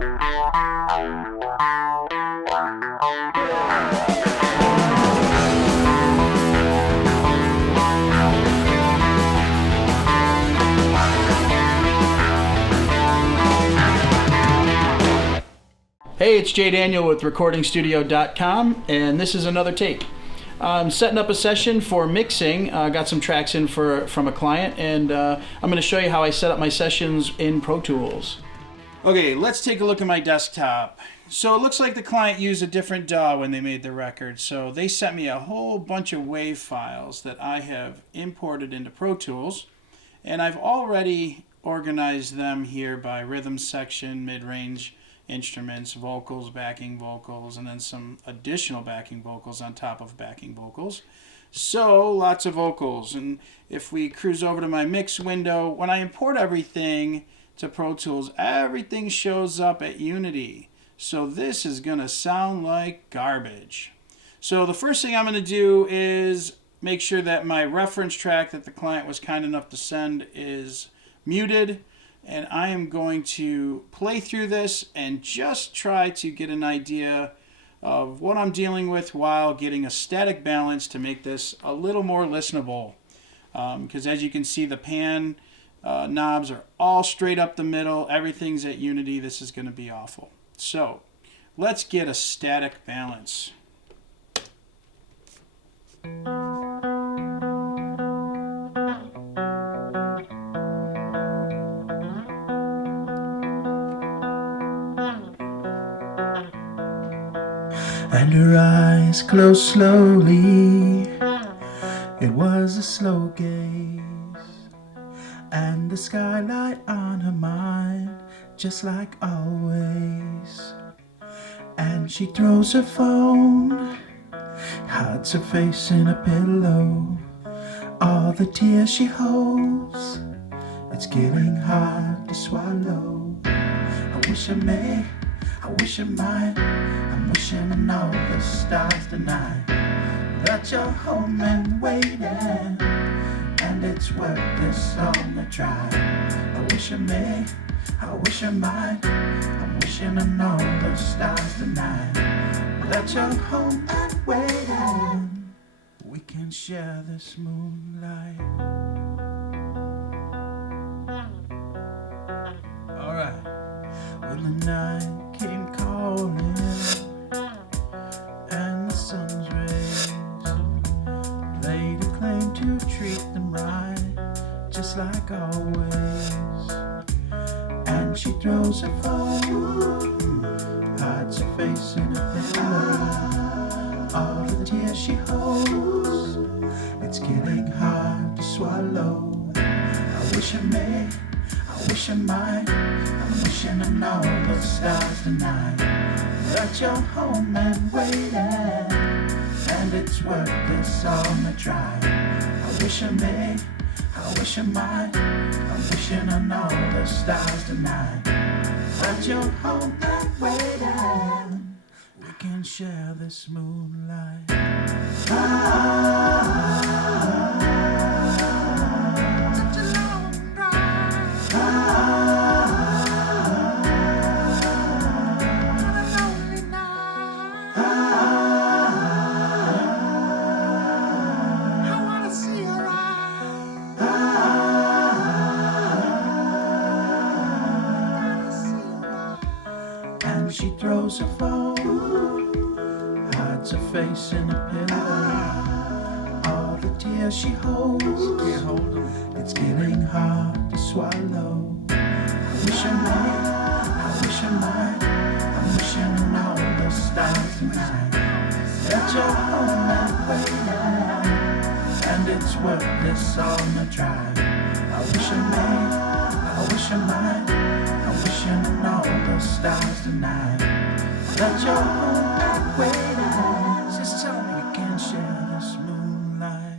Hey, it's Jae Daniel with RecordingStudio.com, and this is another take. I'm setting up a session for mixing. Got some tracks in from a client, and I'm going to show you how I set up my sessions in Pro Tools. Okay, let's take a look at my desktop. So it looks like the client used a different DAW when they made the record. So they sent me a whole bunch of WAV files that I have imported into Pro Tools, and I've already organized them here by rhythm section, mid-range, instruments, vocals, backing vocals, and then some additional backing vocals on top of backing vocals. So lots of vocals. And if we cruise over to my mix window, when I import everything to Pro Tools, everything shows up at Unity. So this is going to sound like garbage. So the first thing I'm going to do is make sure that my reference track that the client was kind enough to send is muted. And I am going to play through this and just try to get an idea of what I'm dealing with while getting a static balance to make this a little more listenable. Because as you can see, the pan knobs are all straight up the middle. Everything's at Unity. This is going to be awful. So let's get a static balance. And her eyes closed slowly. It was a slow gaze, and the skylight on her mind, just like always. And she throws her phone, hides her face in a pillow. All the tears she holds, it's getting hard to swallow. I wish I may, I wish I might. I'm wishing on all the stars tonight that you're home and waiting, and it's worth this on the try. I wish I may, I wish I might. I'm wishing on all the stars tonight that you're home and waiting. We can share this moonlight. Alright. Well, the night came calling, and the sun's rays laid a claim to treat them right, just like always. And she throws her phone, hides her face in a pillow. All the tears she holds, it's getting hard to swallow. I wish I may, I wish I might. I'm wishing on all the stars tonight that you're home and waiting, and it's worth this on the try. I wish I may, I wish I might. I'm wishing on all the stars tonight that you're home and waiting. We can share this moonlight. Such a long drive. On a lonely night. I wanna see her eyes. And she throws her phone, hides her face in a pillow. All the tears she holds, can't hold them. It's getting hard to swallow. I wish I might, I wish I might. I'm wishing on all the stars tonight that you're home and waiting, and it's worth this on the drive. I wish I may, I wish I might. I'm wishing on all the stars tonight that you're home and waiting. Just tell me you can share this moonlight.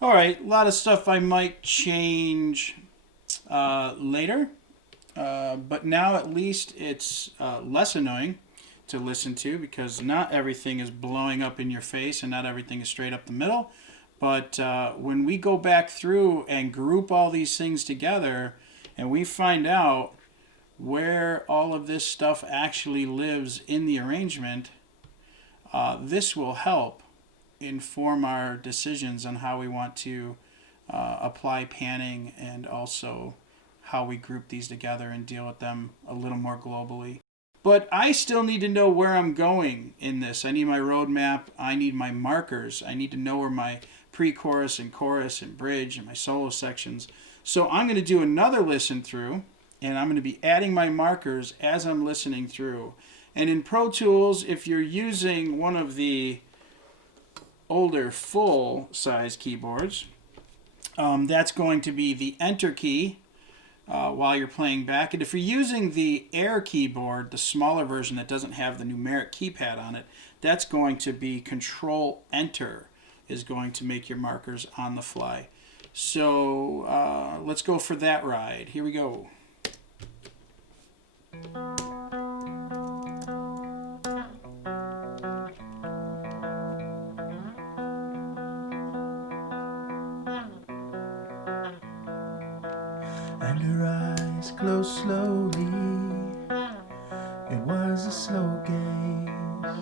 All right, a lot of stuff I might change later. but now at least it's less annoying to listen to, because not everything is blowing up in your face and not everything is straight up the middle. But when we go back through and group all these things together and we find out where all of this stuff actually lives in the arrangement, this will help inform our decisions on how we want to apply panning, and also how we group these together and deal with them a little more globally. But I still need to know where I'm going in this. I need my roadmap. I need my markers. I need to know where my pre-chorus and chorus and bridge and my solo sections. So I'm going to do another listen through, and I'm going to be adding my markers as I'm listening through. And in Pro Tools, if you're using one of the older full-size keyboards, that's going to be the Enter key while you're playing back. And if you're using the Air keyboard, the smaller version that doesn't have the numeric keypad on it, that's going to be Control Enter, is going to make your markers on the fly. So let's go for that ride. Here we go. And her eyes closed slowly. It was a slow gaze,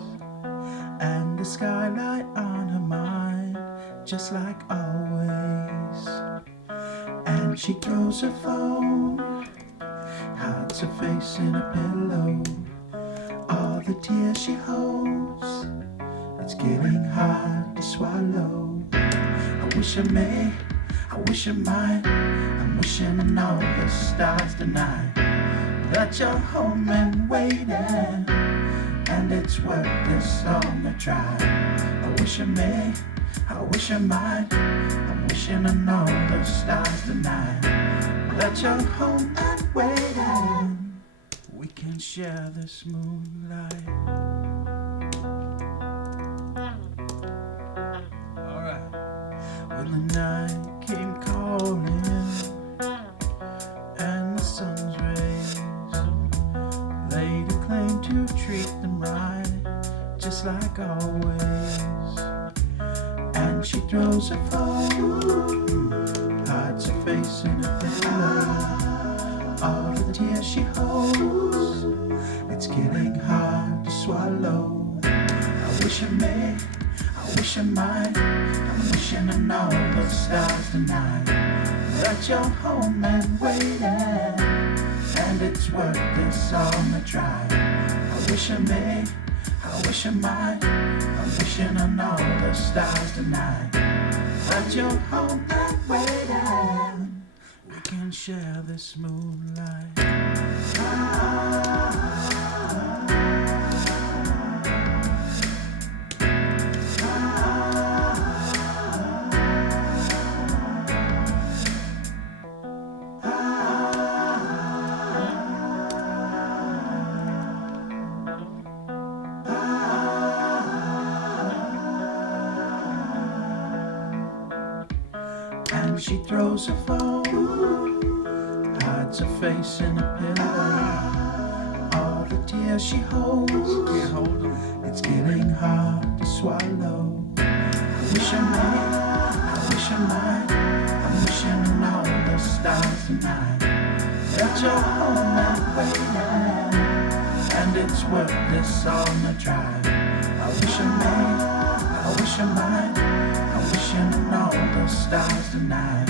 and the skylight on her mind, just like always. And she throws her phone, hides her face in a pillow. All the tears she holds, it's getting hard to swallow. I wish I may, I wish I might. I'm wishing on all the stars tonight that you're home and waiting, and it's worth this on the try. I wish I may, I wish I might. I'm wishing on all the stars tonight that you're home and waiting. We can share this moonlight. Alright. When the night came calling and the sun's rays laid a claim to treat them right, just like always. And she throws her phone, hides her face in a pillow. All the tears she holds, it's getting hard to swallow. I wish I may, I wish I might. I'm wishing on all the stars tonight that you're home and waiting, and it's worth this on the drive. I wish I may, I wish I might. I'm wishing on all the stars tonight that you're home and waiting. We can share this moonlight. And she throws her phone, hides her face in a pillow. All the tears she holds, can't hold them. It's getting hard to swallow. I wish I may, I wish I might. I'm wishing on all the stars tonight that you're home and waiting, and it's worth this on the drive. I wish I may, I wish I might. I'm wishing on all the stars tonight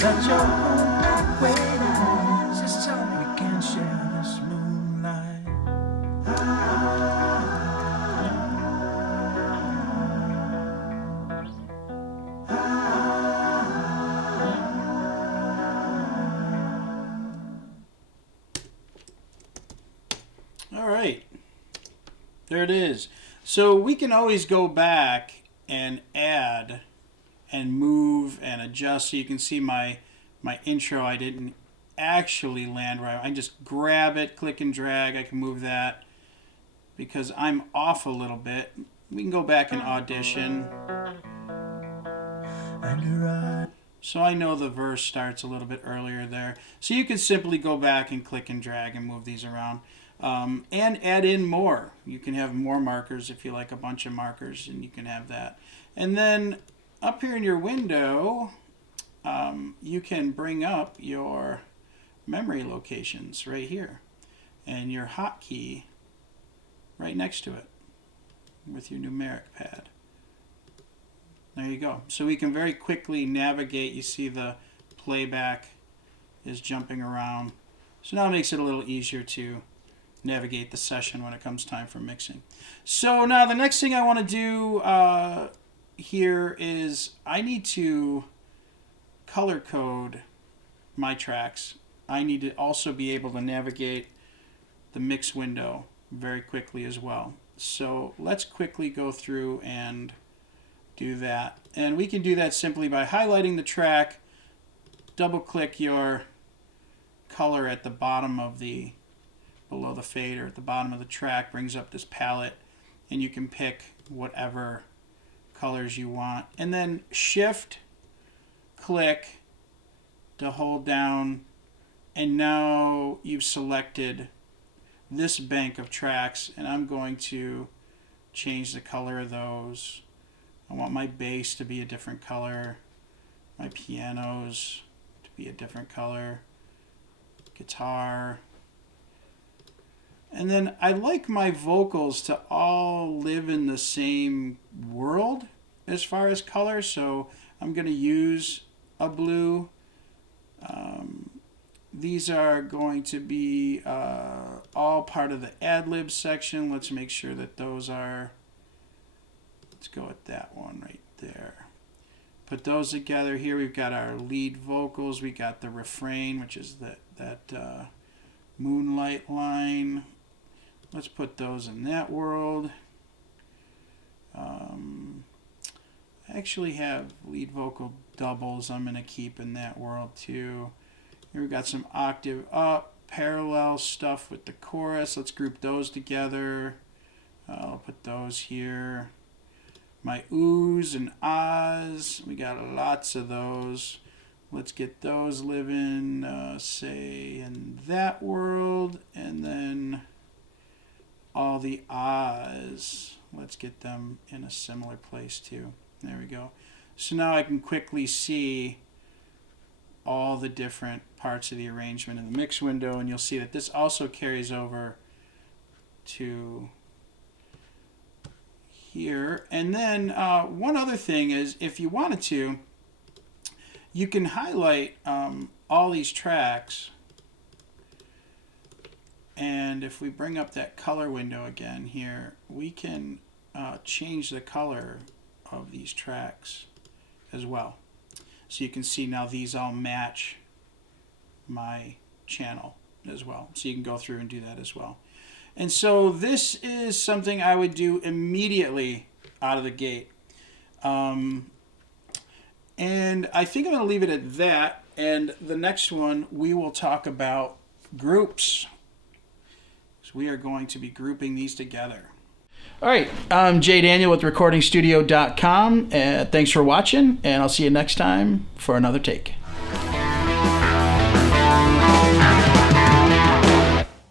that you're home and waiting. Just tell me we can share this moonlight. All right, there it is. So we can always go back and add and move and adjust. So you can see my intro, I didn't actually land right. I just grab it, click and drag. I can move that because I'm off a little bit. We can go back and audition. So I know the verse starts a little bit earlier there. So you can simply go back and click and drag and move these around. And add in more. You can have more markers if you like a bunch of markers, and you can have that. And then up here in your window, you can bring up your memory locations right here and your hotkey right next to it with your numeric pad. There you go. So we can very quickly navigate. You see the playback is jumping around. So now it makes it a little easier to navigate the session when it comes time for mixing. So now the next thing I want to do here is I need to color code my tracks. I need to also be able to navigate the mix window very quickly as well. So let's quickly go through and do that. And we can do that simply by highlighting the track, double click your color at the bottom of the, below the fader at the bottom of the track, brings up this palette, and you can pick whatever colors you want. And then shift click to hold down, and now you've selected this bank of tracks, and I'm going to change the color of those. I want my bass to be a different color, my pianos to be a different color, guitar. And then I like my vocals to all live in the same world as far as color, so I'm going to use a blue. These are going to be all part of the ad-lib section. Let's make sure that those are, let's go with that one right there. Put those together. Here we've got our lead vocals. We got the refrain, which is that moonlight line. Let's put those in that world. I actually have lead vocal doubles I'm going to keep in that world too. Here we've got some octave up, parallel stuff with the chorus. Let's group those together. I'll put those here. My oohs and ahs, we got lots of those. Let's get those living, say, in that world. And then all the ahs, let's get them in a similar place too. There we go. So now I can quickly see all the different parts of the arrangement in the mix window, and you'll see that this also carries over to here. And then one other thing is, if you wanted to, you can highlight all these tracks, and if we bring up that color window again here, we can change the color of these tracks as well. So you can see now these all match my channel as well. So you can go through and do that as well. And so this is something I would do immediately out of the gate. And I think I'm going to leave it at that. And the next one, we will talk about groups. So we are going to be grouping these together. All right, I'm Jae Daniel with RecordingStudio.com. Thanks for watching, and I'll see you next time for another take.